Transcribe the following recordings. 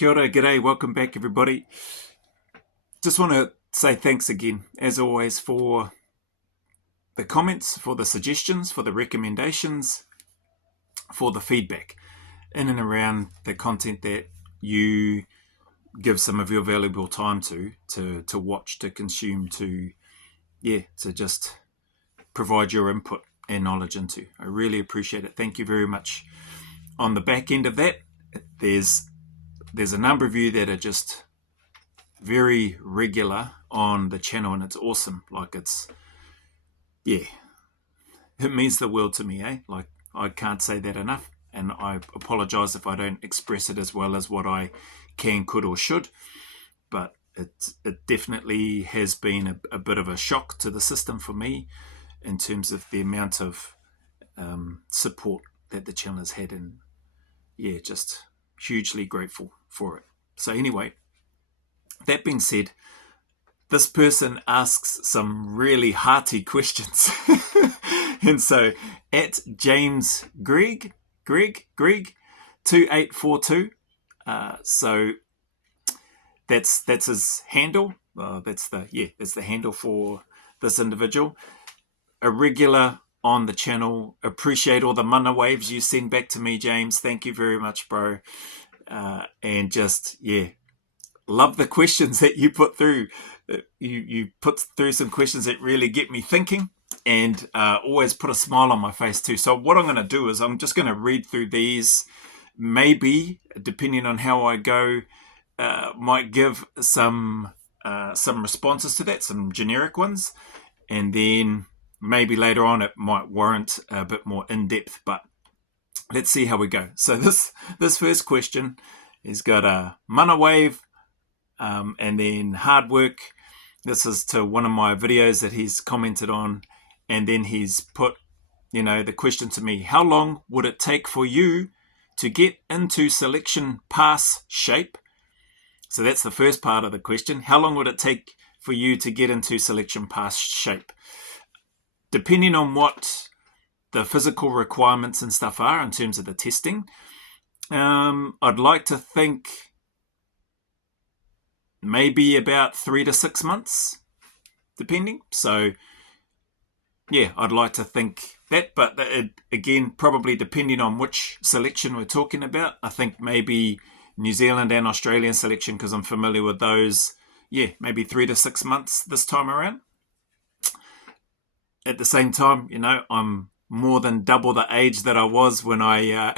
Kia ora, g'day, welcome back everybody. Just want to say thanks again, as always, for the comments, for the suggestions, for the recommendations, for the feedback in and around the content that you give some of your valuable time to watch, to consume, to just provide your input and knowledge into. I really appreciate it. Thank you very much. On the back end of that, there's a number of you that are just very regular on the channel, and it's awesome. Like, it means the world to me, eh? Like, I can't say that enough, and I apologize if I don't express it as well as what I can, could, or should, but it definitely has been a bit of a shock to the system for me in terms of the amount of support that the channel has had, and just hugely grateful for it. So anyway, that being said, this person asks some really hearty questions. And so at James Greg 2842, so that's his handle. That's the handle for this individual. A regular on the channel. Appreciate all the mana waves you send back to me, James. Thank you very much, bro. And just love the questions that you put through. You put through some questions that really get me thinking, and always put a smile on my face too. So what I'm going to do is I'm just going to read through these. Maybe, depending on how I go, might give some responses to that, some generic ones, and then maybe later on it might warrant a bit more in-depth, but let's see how we go. So this first question has got a mana wave, and then hard work. This is to one of my videos that he's commented on, and then he's put, the question to me: how long would it take for you to get into selection pass shape? So that's the first part of the question. How long would it take for you to get into selection pass shape? Depending on what the physical requirements and stuff are in terms of the testing, I'd like to think maybe about 3 to 6 months, depending. So I'd like to think that, but again, probably depending on which selection we're talking about. I think maybe New Zealand and Australian selection, because I'm familiar with those, maybe 3 to 6 months this time around. At the same time, I'm more than double the age that I was when I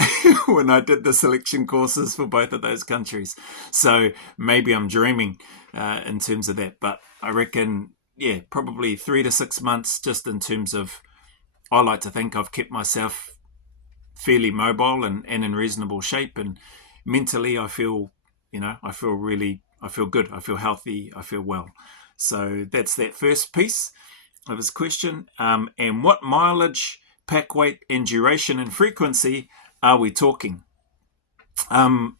when I did the selection courses for both of those countries. So maybe I'm dreaming in terms of that. But I reckon, probably 3 to 6 months, just in terms of, I like to think I've kept myself fairly mobile and in reasonable shape. And mentally, I feel good. I feel healthy. I feel well. So that's that first piece of his question. And what mileage, pack weight, and duration and frequency are we talking? I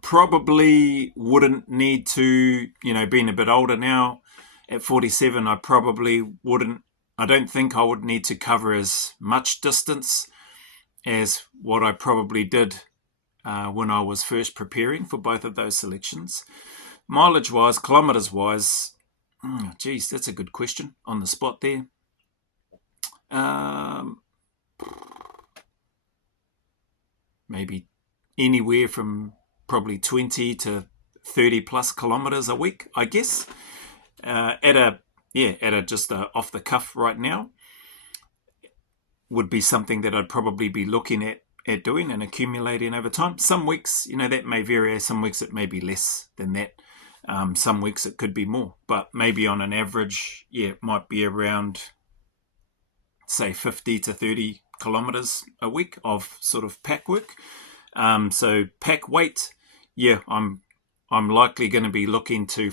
probably wouldn't need to, being a bit older now at 47, I don't think I would need to cover as much distance as what I probably did when I was first preparing for both of those selections. Mileage wise, kilometers wise, that's a good question on the spot there. Maybe anywhere from probably 20 to 30 plus kilometers a week, I guess. Just off the cuff right now, would be something that I'd probably be looking at doing and accumulating over time. Some weeks, that may vary. Some weeks it may be less than that. Some weeks it could be more, but maybe on an average, it might be around, say, 50 to 30 kilometers a week of sort of pack work. So pack weight, I'm likely going to be looking to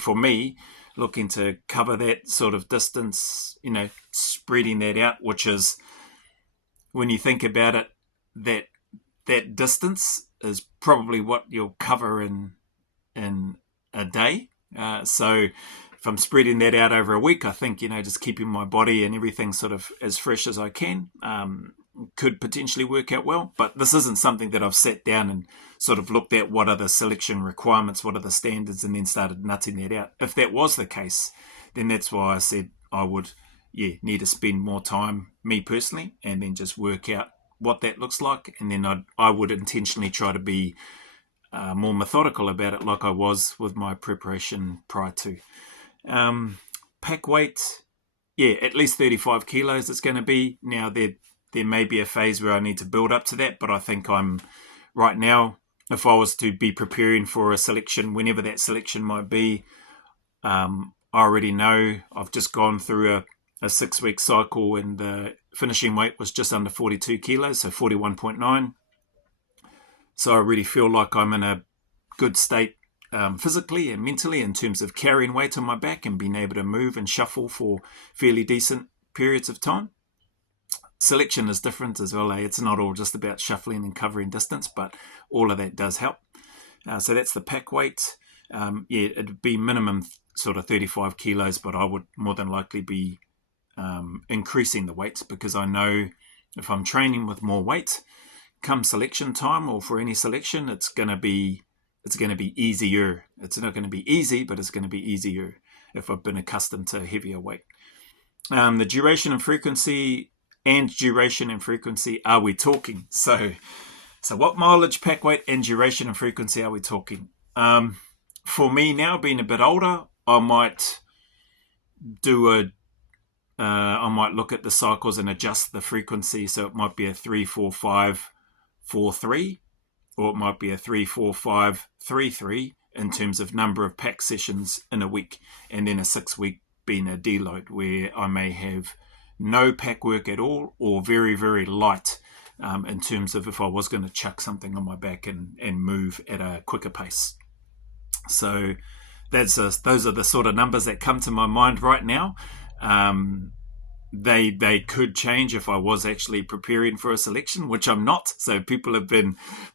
cover that sort of distance, spreading that out, which is, when you think about it, that distance is probably what you'll cover in a day. So if I'm spreading that out over a week, I think, just keeping my body and everything sort of as fresh as I can, could potentially work out well. But this isn't something that I've sat down and sort of looked at what are the selection requirements, what are the standards, and then started nutting that out. If that was the case, then that's why I said I would, need to spend more time, me personally, and then just work out what that looks like. And then I would intentionally try to be more methodical about it, like I was with my preparation prior to. Pack weight, at least 35 kilos it's going to be. Now, there may be a phase where I need to build up to that, but I think I'm right now, if I was to be preparing for a selection, whenever that selection might be, I already know I've just gone through a 6-week cycle, and the finishing weight was just under 42 kilos, so 41.9. So I really feel like I'm in a good state physically and mentally in terms of carrying weight on my back and being able to move and shuffle for fairly decent periods of time. Selection is different as well. It's not all just about shuffling and covering distance, but all of that does help. So that's the pack weight. It'd be minimum sort of 35 kilos, but I would more than likely be increasing the weights, because I know if I'm training with more weight, come selection time or for any selection, it's going to be easier. It's not going to be easy, but it's going to be easier if I've been accustomed to heavier weight. The duration and frequency are we talking? So what mileage, pack weight, and duration and frequency are we talking? For me now, being a bit older, I might look at the cycles and adjust the frequency. So it might be a 3, 4, 5, 4, 3, or it might be a 3, 4, 5, 3, 3 in terms of number of pack sessions in a week, and then a 6-week being a deload where I may have no pack work at all, or very, very light in terms of if I was going to chuck something on my back and move at a quicker pace. So those are the sort of numbers that come to my mind right now. They could change if I was actually preparing for a selection, which I'm not. So people have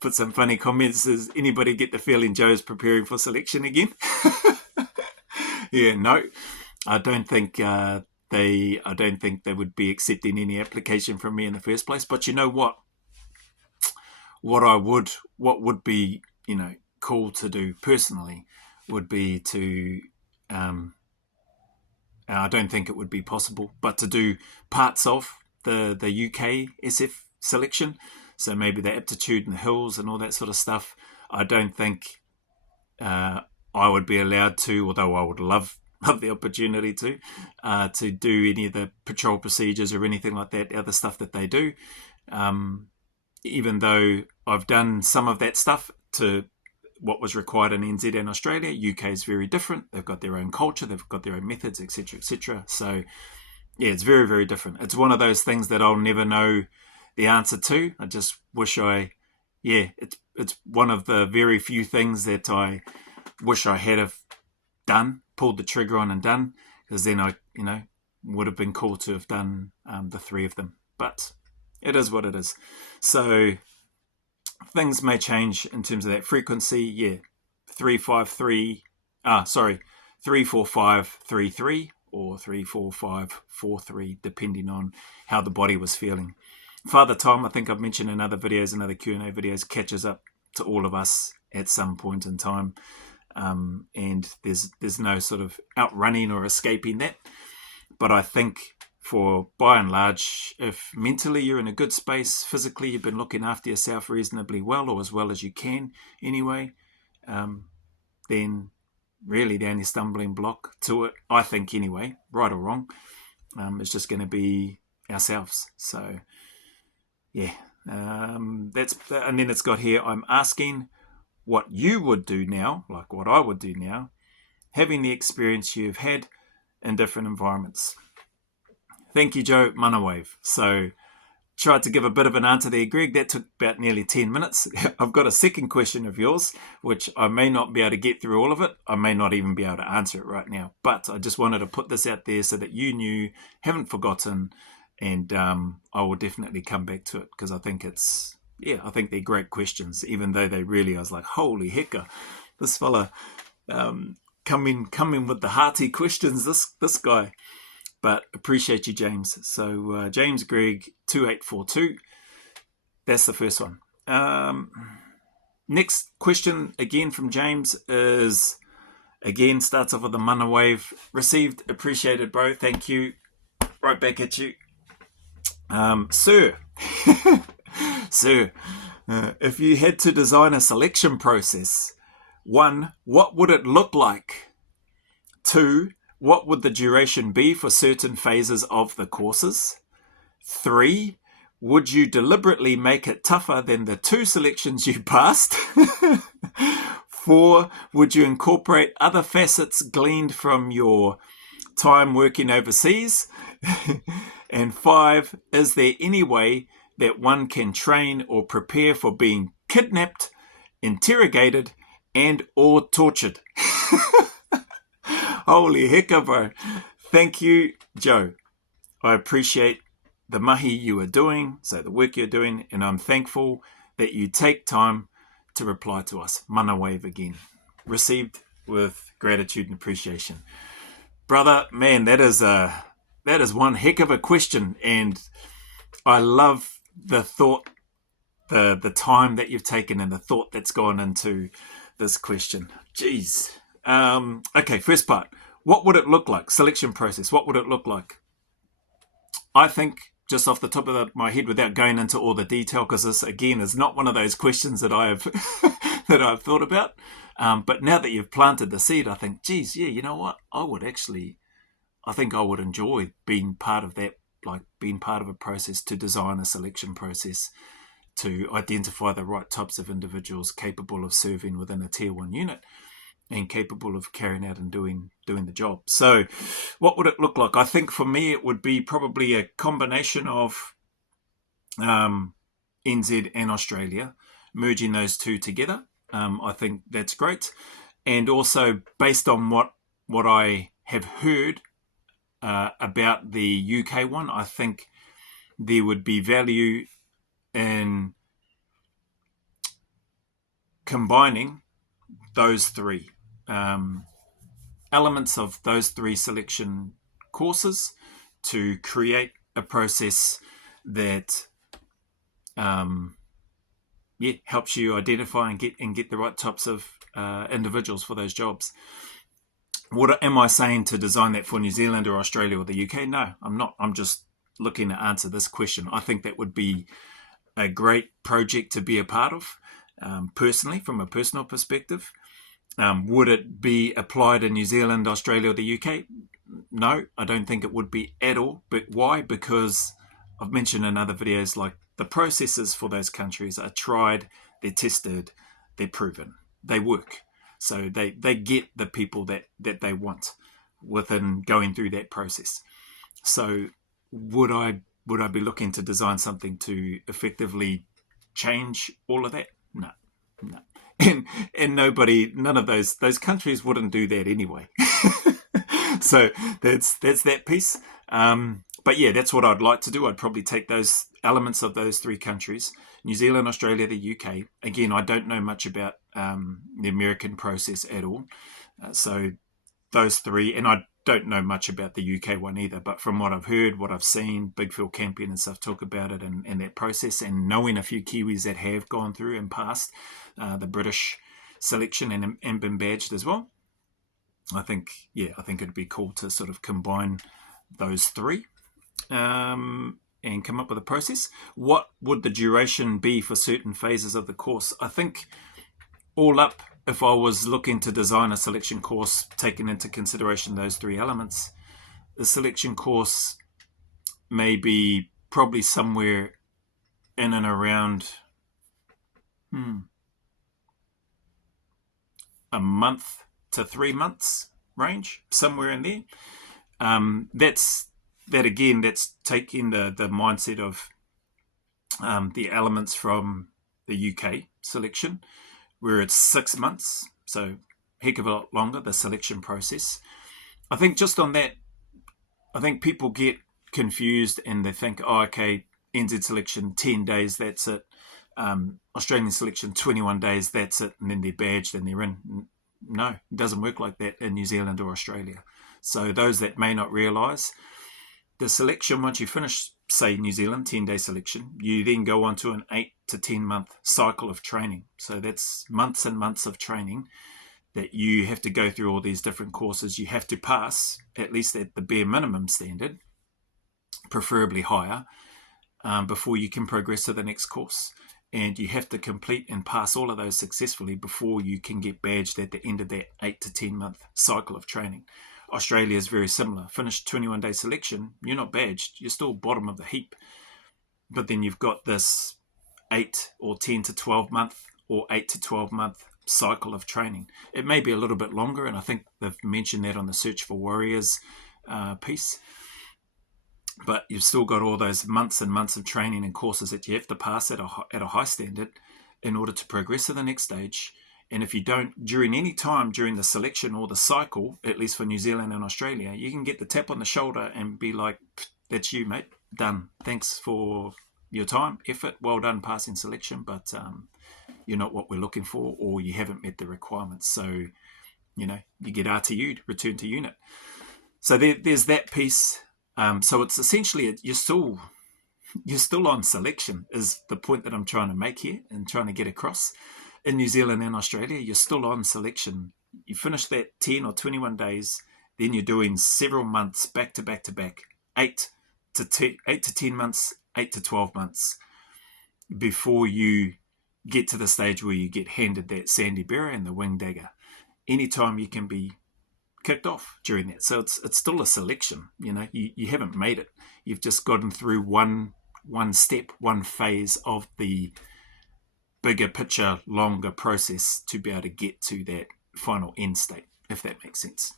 put some funny comments. Does anybody get the feeling Joe's preparing for selection again? No, I don't think they would be accepting any application from me in the first place. But you know what? What would be cool to do personally would be to I don't think it would be possible, but to do parts of the UK SF selection, so maybe the aptitude and the hills and all that sort of stuff. I don't think I would be allowed to, although I would love the opportunity to do any of the patrol procedures or anything like that, other stuff that they do. Even though I've done some of that stuff to what was required in NZ and Australia, UK is very different. They've got their own culture, they've got their own methods, etc., etc. So, it's very, very different. It's one of those things that I'll never know the answer to. I just wish it's one of the very few things that I wish I had have done, pulled the trigger on and done, because then I, would have been cool to have done the 3 of them. But it is what it is. So things may change in terms of that frequency. 3, 4, 5, 3, 3, or 3, 4, 5, 4, 3, depending on how the body was feeling. Father Time, I think I've mentioned in other videos and other Q&A videos, catches up to all of us at some point in time. And there's no sort of outrunning or escaping that. But I think for by and large, if mentally you're in a good space, physically you've been looking after yourself reasonably well, or as well as you can anyway, then really the only stumbling block to it, I think anyway, right or wrong, is just going to be ourselves. So that's, and then it's got here, I'm asking what you would do now, like what I would do now, having the experience you've had in different environments. Thank you, Joe. Mana wave. So tried to give a bit of an answer there, Greg. That took about nearly 10 minutes. I've got a second question of yours, which I may not be able to get through all of it. I may not even be able to answer it right now. But I just wanted to put this out there so that you knew, haven't forgotten, and I will definitely come back to it, because I think I think they're great questions, even though I was like, holy hecker, this fella coming with the hearty questions, this guy. But appreciate you, James. So James Greg 2842 that's the first one. Next question, again from James, is again starts off with a mana wave. Received, appreciated, bro. Thank you. Right back at you. Sir, sir, if you had to design a selection process, 1, what would it look like? 2, what would the duration be for certain phases of the courses? 3, would you deliberately make it tougher than the 2 selections you passed? 4, would you incorporate other facets gleaned from your time working overseas? And 5, is there any way that one can train or prepare for being kidnapped, interrogated, and or tortured? Holy hecka, bro. Thank you, Joe. I appreciate the mahi you are doing, so the work you're doing, and I'm thankful that you take time to reply to us. Mana wave again. Received with gratitude and appreciation. Brother, man, that is one heck of a question, and I love the thought, the time that you've taken and the thought that's gone into this question. Jeez. Okay, first part. What would it look like? Selection process. What would it look like? I think, just off the top of my head, without going into all the detail, because this again is not one of those questions that I have that I've thought about. But now that you've planted the seed, I think, geez, yeah, you know what? I think I would enjoy being part of that, like being part of a process to design a selection process to identify the right types of individuals capable of serving within a tier 1 unit and capable of carrying out and doing the job. So what would it look like? I think for me it would be probably a combination of NZ and Australia, merging those two together. I think that's great. And also based on what I have heard about the UK one, I think there would be value in combining those 3 elements of those 3 selection courses to create a process that helps you identify and get the right types of individuals for those jobs. What am I saying to design that for New Zealand or Australia or the UK? No, I'm not. I'm just looking to answer this question. I think that would be a great project to be a part of, personally, from a personal perspective. Would it be applied in New Zealand, Australia, or the UK? No, I don't think it would be at all. But why? Because I've mentioned in other videos, like the processes for those countries are tried, they're tested, they're proven, they work. So they get the people that they want within going through that process. So would I be looking to design something to effectively change all of that? No. And none of those countries wouldn't do that anyway. So that's that piece. But yeah, that's what I'd like to do. I'd probably take those elements of those 3 countries, New Zealand, Australia, the UK. Again, I don't know much about the American process at all. So those 3, and I don't know much about the UK one either, but from what I've heard, what I've seen, Big Phil Campion and stuff talk about it and that process, and knowing a few Kiwis that have gone through and passed the British selection and been badged as well, I think it'd be cool to sort of combine those 3 and come up with a process. What would the duration be for certain phases of the course? I think all up, if I was looking to design a selection course, taking into consideration those 3 elements, the selection course may be probably somewhere in and around a month to 3 months range, somewhere in there. That's taking the mindset of the elements from the UK selection, where it's 6 months, so heck of a lot longer, the selection process. I think just on that, I think people get confused and they think, oh, okay, NZ selection, 10 days, that's it. Australian selection, 21 days, that's it. And then they're badged and they're in. No, it doesn't work like that in New Zealand or Australia. So those that may not realise, the selection, once you finish say New Zealand, 10-day selection, you then go on to an 8 to 10 month cycle of training. So that's months and months of training that you have to go through all these different courses. You have to pass, at least at the bare minimum standard, preferably higher, before you can progress to the next course. And you have to complete and pass all of those successfully before you can get badged at the end of that 8 to 10 month cycle of training. Australia is very similar. Finished 21-day selection, you're not badged, you're still bottom of the heap. But then you've got this 8 or 10 to 12 month or 8 to 12 month cycle of training. It may be a little bit longer, and I think they've mentioned that on the Search for Warriors piece. But you've still got all those months and months of training and courses that you have to pass at a high standard in order to progress to the next stage. And if you don't, during any time during the selection or the cycle, at least for New Zealand and Australia, you can get the tap on the shoulder and be like, that's you, mate. Done. Thanks for your time, effort. Well done passing selection, but you're not what we're looking for, or you haven't met the requirements. So, you get RTU'd, return to unit. So there's that piece. So it's essentially, you're still on selection is the point that I'm trying to make here and trying to get across. In New Zealand and Australia, you're still on selection. You finish that 10 or 21 days, then you're doing several months back to back to back, 8 to 10 months, 8 to 12 months before you get to the stage where you get handed that sandy bearer and the wing dagger. Anytime you can be kicked off during that. So it's still a selection. You haven't made it. You've just gotten through one step, one phase of the bigger picture, longer process to be able to get to that final end state, if that makes sense.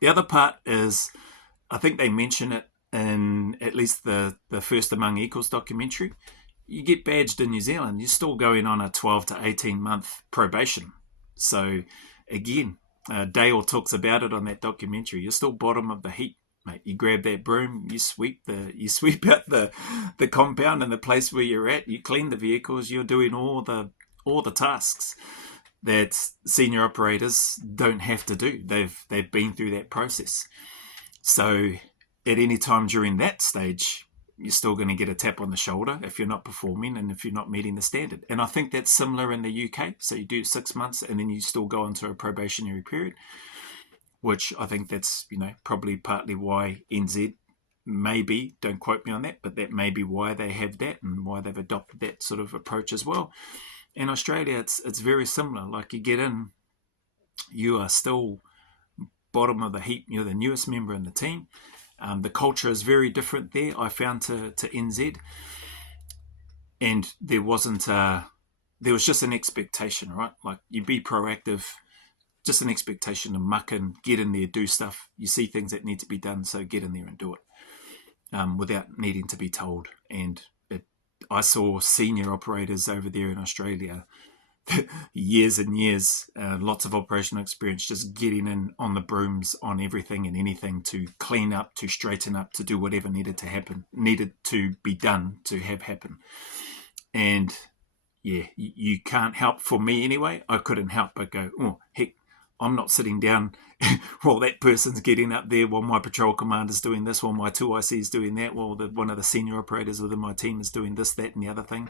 The other part is, I think they mention it in at least the First Among Equals documentary. You get badged in New Zealand, you're still going on a 12 to 18 month probation. So again, Dale talks about it on that documentary. You're still bottom of the heap, mate. You grab that broom, you sweep out the compound and the place where you're at. You clean the vehicles. You're doing all the tasks that senior operators don't have to do. They've been through that process. So at any time during that stage, you're still going to get a tap on the shoulder if you're not performing and if you're not meeting the standard. And I think that's similar in the UK. So you do 6 months and then you still go into a probationary period, which I think that's, probably partly why NZ maybe, don't quote me on that, but that may be why they have that and why they've adopted that sort of approach as well. In Australia, it's very similar. Like you get in, you are still bottom of the heap. You're the newest member in the team. The culture is very different there, I found, to NZ. And there was just an expectation, right? Like you be proactive, just an expectation to muck in, get in there, do stuff. You see things that need to be done, so get in there and do it without needing to be told. And I saw senior operators over there in Australia, years and years, lots of operational experience, just getting in on the brooms on everything and anything to clean up, to straighten up, to do whatever needed to be done to have happen. And yeah, you can't help, for me anyway, I couldn't help but go, oh, heck, I'm not sitting down while that person's getting up there, while my patrol commander's doing this, while my 2IC is doing that, while one of the senior operators within my team is doing this, that, and the other thing.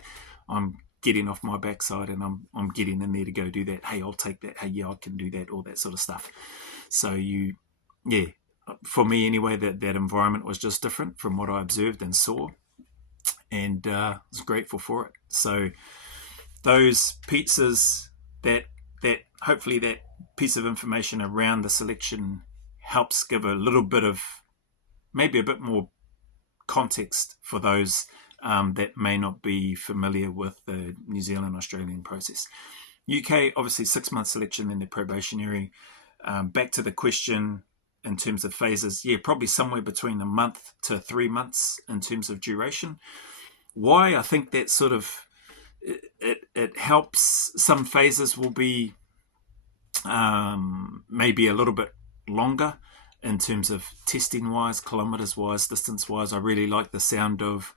I'm getting off my backside and I'm getting in there to go do that. Hey, I'll take that. Hey, yeah, I can do that, all that sort of stuff. So for me anyway, that environment was just different from what I observed and saw, and I was grateful for it. So those pizzas, that hopefully that piece of information around the selection helps give a little bit of, maybe a bit more context for those that may not be familiar with the New Zealand Australian process. UK, obviously 6 month selection, then the probationary. Back to the question in terms of phases, probably somewhere between a month to 3 months in terms of duration. Why? I think that sort of it helps. Some phases will be maybe a little bit longer in terms of testing wise, kilometers wise, distance wise. I really like the sound of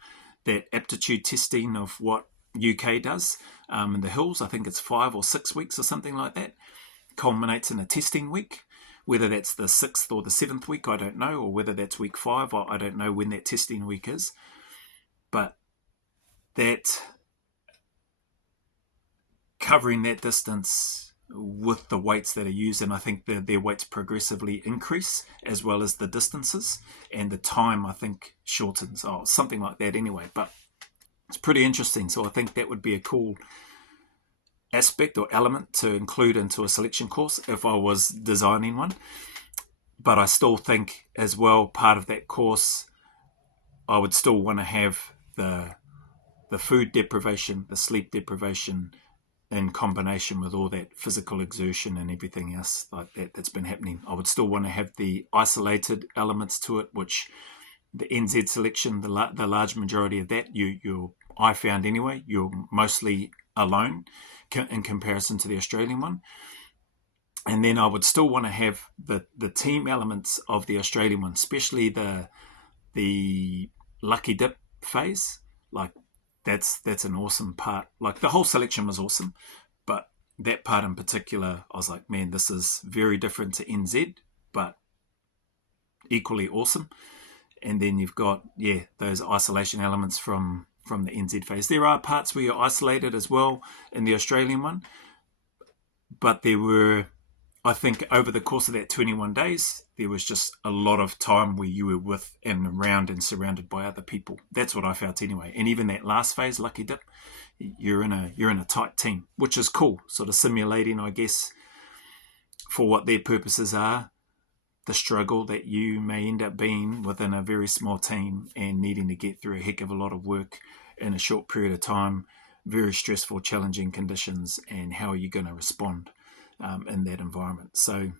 that aptitude testing of what UK does in the hills. I think it's 5 or 6 weeks or something like that. Culminates in a testing week Whether that's the 6th or the 7th week, I don't know, or whether that's week 5, I don't know when that testing week is. But that covering that distance with the weights that are used, and I think their weights progressively increase as well as the distances, and the time I think shortens, or something like that anyway. But it's pretty interesting. So I think that would be a cool aspect or element to include into a selection course if I was designing one. But I still think as well, part of that course, I would still want to have the food deprivation, the sleep deprivation, in combination with all that physical exertion and everything else like that's been happening. I would still want to have the isolated elements to it, which the NZ selection, the large majority of that, I found anyway, you're mostly alone in comparison to the Australian one. And then I would still want to have the team elements of the Australian one, especially the lucky dip phase. Like that's an awesome part. Like the whole selection was awesome, but that part in particular, I was like, man, this is very different to NZ, but equally awesome. And then you've got, those isolation elements from the NZ phase. There are parts where you're isolated as well in the Australian one, but there were, I think over the course of that 21 days, there was just a lot of time where you were with and around and surrounded by other people. That's what I felt anyway. And even that last phase, lucky dip, you're in a tight team, which is cool. Sort of simulating, I guess, for what their purposes are, the struggle that you may end up being within a very small team and needing to get through a heck of a lot of work in a short period of time, very stressful, challenging conditions, and how are you going to respond in that environment. So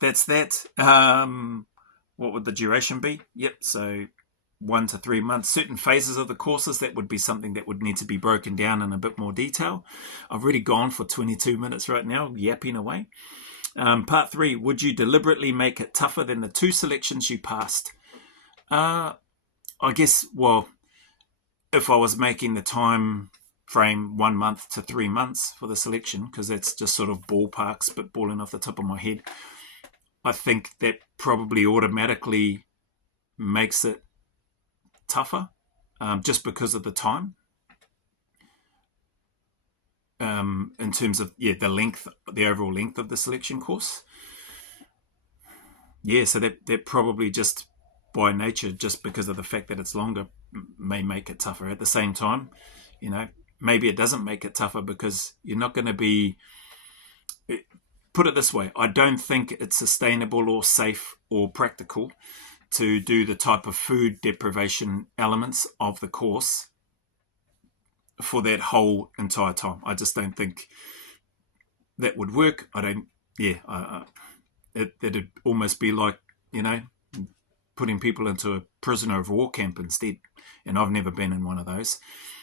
that's that. What would the duration be? Yep, so 1 to 3 months. Certain phases of the courses, that would be something that would need to be broken down in a bit more detail. I've already gone for 22 minutes right now, yapping away. Part 3, would you deliberately make it tougher than the 2 selections you passed? I guess, well, if I was making the time frame 1 month to 3 months for the selection, because that's just sort of ballpark spitballing off the top of my head, I think that probably automatically makes it tougher, just because of the time. In terms of the length, the overall length of the selection course. So that probably just by nature, just because of the fact that it's longer, may make it tougher. At the same time, maybe it doesn't make it tougher because you're not going to be, put it this way, I don't think it's sustainable or safe or practical to do the type of food deprivation elements of the course for that whole entire time. I just don't think that would work. It'd almost be like, putting people into a prisoner of war camp instead. And I've never been in one of those,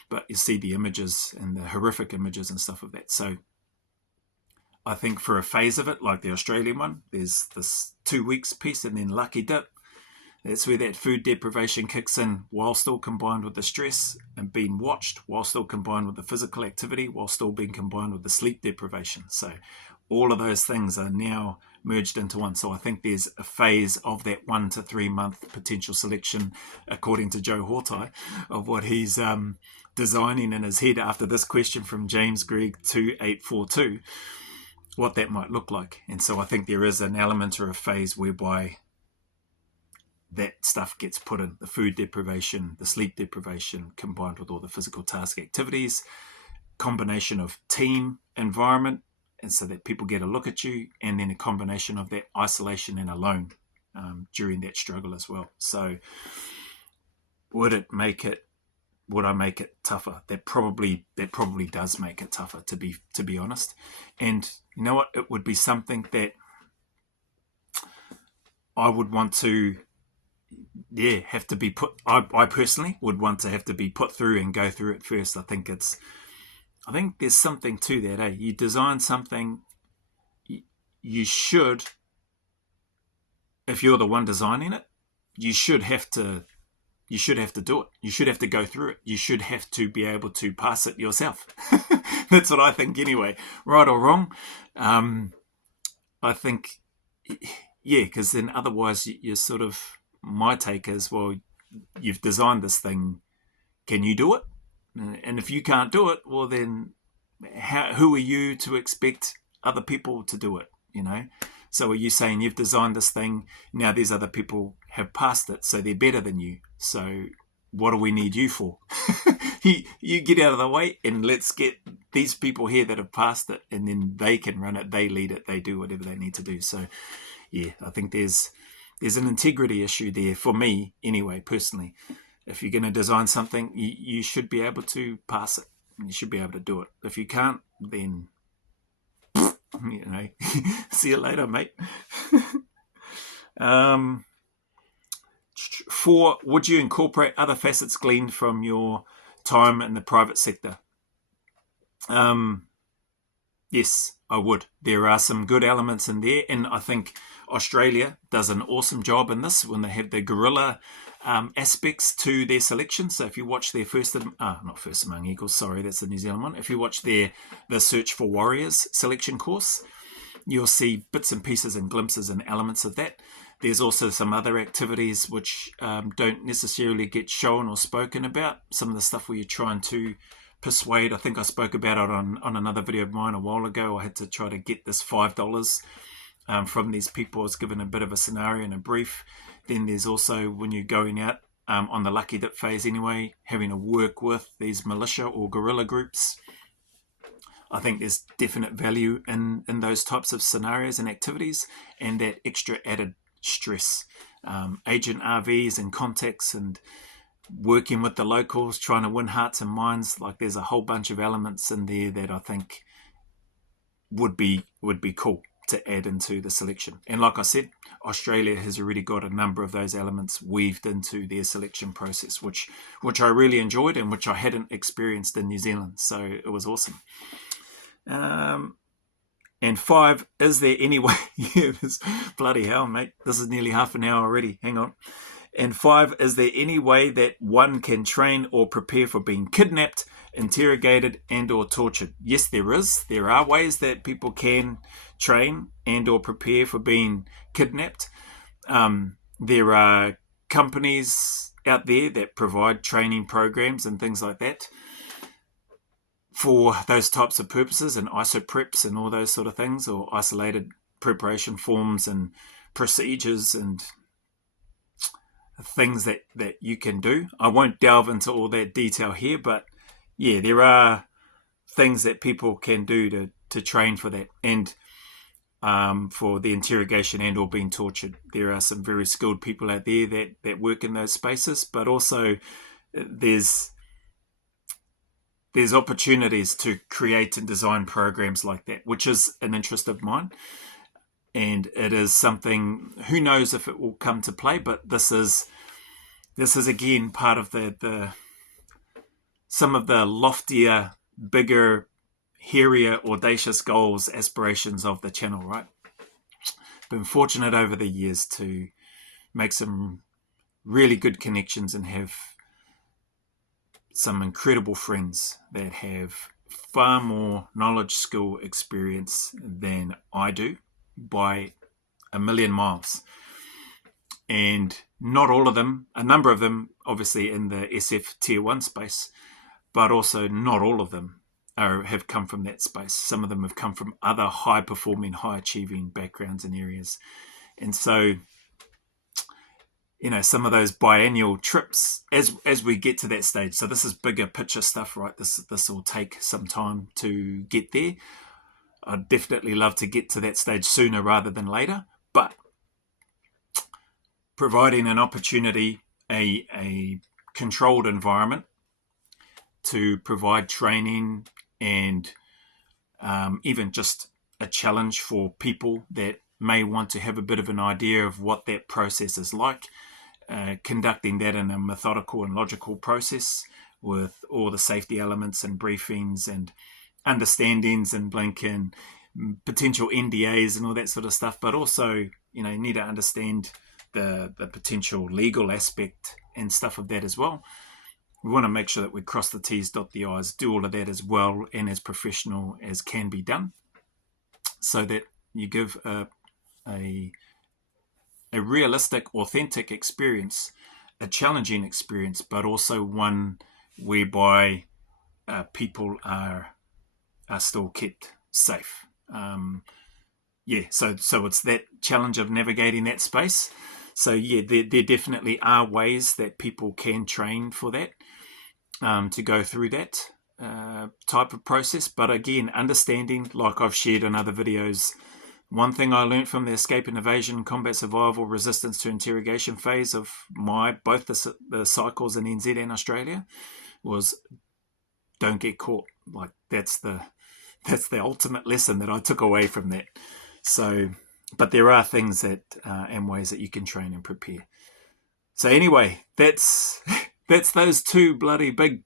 but you see the images and the horrific images and stuff of that. So I think for a phase of it, like the Australian one, there's this 2 weeks piece and then lucky dip. That's where that food deprivation kicks in, while still combined with the stress and being watched, while still combined with the physical activity, while still being combined with the sleep deprivation. So all of those things are now merged into one. So I think there's a phase of that 1 to 3 month potential selection, according to Joe Hearty, of what he's designing in his head after this question from James Gregg 2842, what that might look like. And so I think there is an element or a phase whereby that stuff gets put in, the food deprivation, the sleep deprivation, combined with all the physical task activities, combination of team environment, and so that people get a look at you, and then a combination of that isolation and alone during that struggle as well. So would I make it tougher? That probably does make it tougher, to be honest. And you know what? It would be something that I would want to have to be put. I personally would want to have to be put through and go through it first. I think there's something to that. You design something, you should, if you're the one designing it, you should have to do it. You should have to go through it. You should have to be able to pass it yourself. That's what I think anyway. Right or wrong, I think yeah, because then otherwise you're sort of, my take is, well, you've designed this thing, can you do it? And if you can't do it, well then who are you to expect other people to do it, you know? So are you saying you've designed this thing, now these other people have passed it, so they're better than you, so what do we need you for? You get out of the way and let's get these people here that have passed it, and then they can run it, they lead it, they do whatever they need to do. So yeah, I think there's an integrity issue there for me anyway, personally. If you're going to design something, you should be able to pass it. You should be able to do it. If you can't, then see you later, mate. 4, would you incorporate other facets gleaned from your time in the private sector? Yes, I would. There are some good elements in there, and I think Australia does an awesome job in this when they have the guerrilla aspects to their selection. So if you watch their not First Among Eagles, sorry, that's the New Zealand one. If you watch the Search for Warriors selection course, you'll see bits and pieces and glimpses and elements of that. There's also some other activities which don't necessarily get shown or spoken about. Some of the stuff where you're trying to persuade. I think I spoke about it on another video of mine a while ago. I had to try to get this $5 from these people. I was given a bit of a scenario and a brief. Then there's also, when you're going out on the lucky dip phase anyway, having to work with these militia or guerrilla groups. I think there's definite value in those types of scenarios and activities, and that extra added stress. Agent RVs and contacts and working with the locals, trying to win hearts and minds. Like, there's a whole bunch of elements in there that I think would be cool to add into the selection. And like I said, Australia has already got a number of those elements weaved into their selection process, which I really enjoyed and which I hadn't experienced in New Zealand. So it was awesome. And 5, is there any way... yeah, bloody hell, mate. This is nearly half an hour already. Hang on. And 5, is there any way that one can train or prepare for being kidnapped, interrogated and or tortured? Yes, there is. There are ways that people can train and or prepare for being kidnapped. There are companies out there that provide training programs and things like that for those types of purposes, and ISO preps and all those sort of things, or isolated preparation forms and procedures and things that you can do. I won't delve into all that detail here, but yeah, there are things that people can do to train for that, and for the interrogation and or being tortured. There are some very skilled people out there that work in those spaces, but also there's opportunities to create and design programs like that, which is an interest of mine. And it is something, who knows if it will come to play, but this is again part of the some of the loftier, bigger, hairier, audacious goals, aspirations of the channel, right? Been fortunate over the years to make some really good connections and have some incredible friends that have far more knowledge, skill, experience than I do by a million miles. And not all of them, a number of them obviously in the SF tier 1 space, but also not all of them have come from that space. Some of them have come from other high performing, high achieving backgrounds and areas. And so, you know, some of those biannual trips as we get to that stage. So this is bigger picture stuff, right? This will take some time to get there. I'd definitely love to get to that stage sooner rather than later, but providing an opportunity, a controlled environment to provide training and even just a challenge for people that may want to have a bit of an idea of what that process is like, conducting that in a methodical and logical process with all the safety elements and briefings and understandings and blink and potential NDAs and all that sort of stuff, but also, you know, you need to understand the potential legal aspect and stuff of that as well. We want to make sure that we cross the T's, dot the I's, do all of that as well and as professional as can be done, so that you give a a realistic, authentic experience, a challenging experience, but also one whereby people are still kept safe. So it's that challenge of navigating that space. So yeah, there definitely are ways that people can train for that, to go through that type of process. But again, understanding, like I've shared in other videos, one thing I learned from the escape and evasion, combat survival, resistance to interrogation phase of both the cycles in NZ and Australia was don't get caught. Like that's the ultimate lesson that I took away from that. So, but there are things that and ways that you can train and prepare. So anyway, that's those two bloody big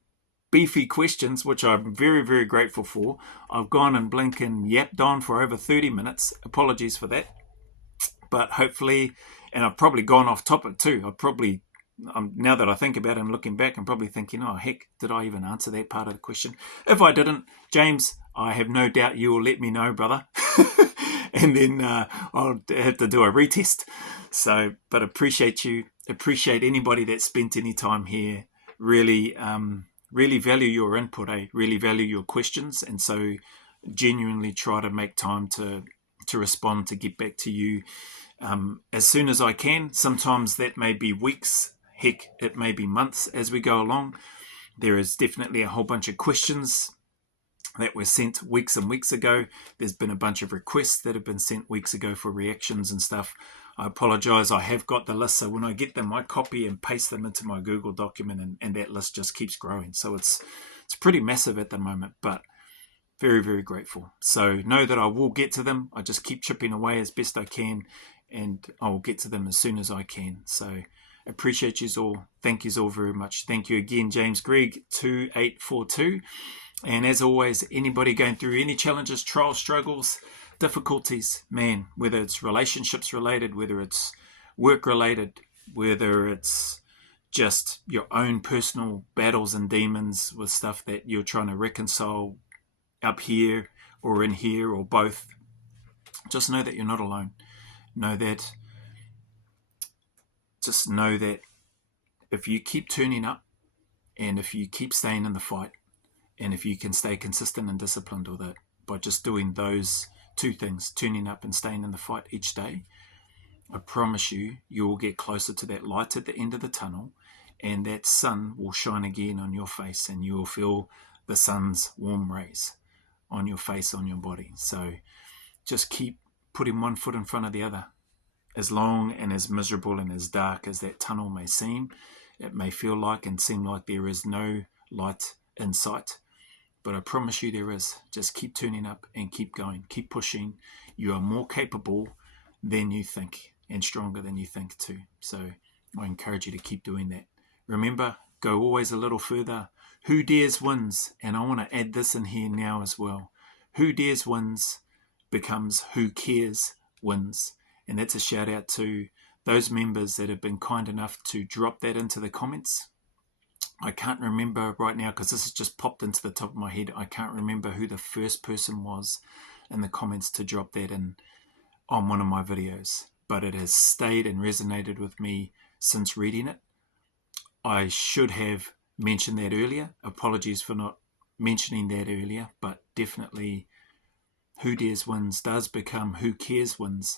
beefy questions, which I'm very, very grateful for. I've gone and blinking yapped on for over 30 minutes. Apologies for that. But hopefully, and I've probably gone off topic too. Now that I think about it and looking back, I'm probably thinking, oh, heck, did I even answer that part of the question? If I didn't, James, I have no doubt you will let me know, brother. And then I'll have to do a retest. So, but appreciate you. Appreciate anybody that spent any time here. Really, really value your input, really value your questions, and so genuinely try to make time to respond, to get back to you as soon as I can. Sometimes that may be weeks, heck, it may be months as we go along. There is definitely a whole bunch of questions that were sent weeks and weeks ago. There's been a bunch of requests that have been sent weeks ago for reactions and stuff. I apologize. I have got the list, so when I get them, I copy and paste them into my Google document, and that list just keeps growing. So it's pretty massive at the moment, but very, very grateful. So know that I will get to them. I just keep chipping away as best I can, and I will get to them as soon as I can. So appreciate you all. Thank you all very much. Thank you again, James Greg 2842. And as always, anybody going through any challenges, trials, struggles, difficulties, man, whether it's relationships related, whether it's work related, whether it's just your own personal battles and demons with stuff that you're trying to reconcile up here or in here or both, just know that you're not alone. Just know that if you keep turning up and if you keep staying in the fight, and if you can stay consistent and disciplined with it by just doing those two things, turning up and staying in the fight each day, I promise you, you will get closer to that light at the end of the tunnel, and that sun will shine again on your face, and you will feel the sun's warm rays on your face, on your body. So just keep putting one foot in front of the other. As long and as miserable and as dark as that tunnel may seem, it may feel like and seem like there is no light in sight. But I promise you there is. Just keep turning up and keep going. Keep pushing. You are more capable than you think and stronger than you think too. So I encourage you to keep doing that. Remember, go always a little further. Who dares wins. And I want to add this in here now as well. Who dares wins becomes who cares wins. And that's a shout out to those members that have been kind enough to drop that into the comments. I can't remember right now because this has just popped into the top of my head. I can't remember who the first person was in the comments to drop that in on one of my videos, but it has stayed and resonated with me since reading it. I should have mentioned that earlier. Apologies for not mentioning that earlier, but definitely who dares wins does become who cares wins.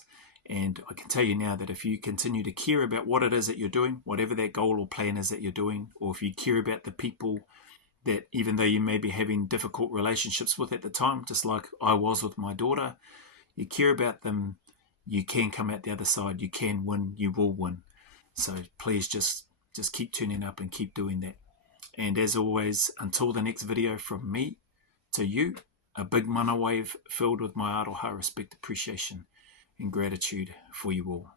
And I can tell you now that if you continue to care about what it is that you're doing, whatever that goal or plan is that you're doing, or if you care about the people that even though you may be having difficult relationships with at the time, just like I was with my daughter, you care about them, you can come out the other side, you can win, you will win. So please just keep tuning up and keep doing that. And as always, until the next video from me to you, a big mana wave filled with my aroha respect, appreciation, and gratitude for you all.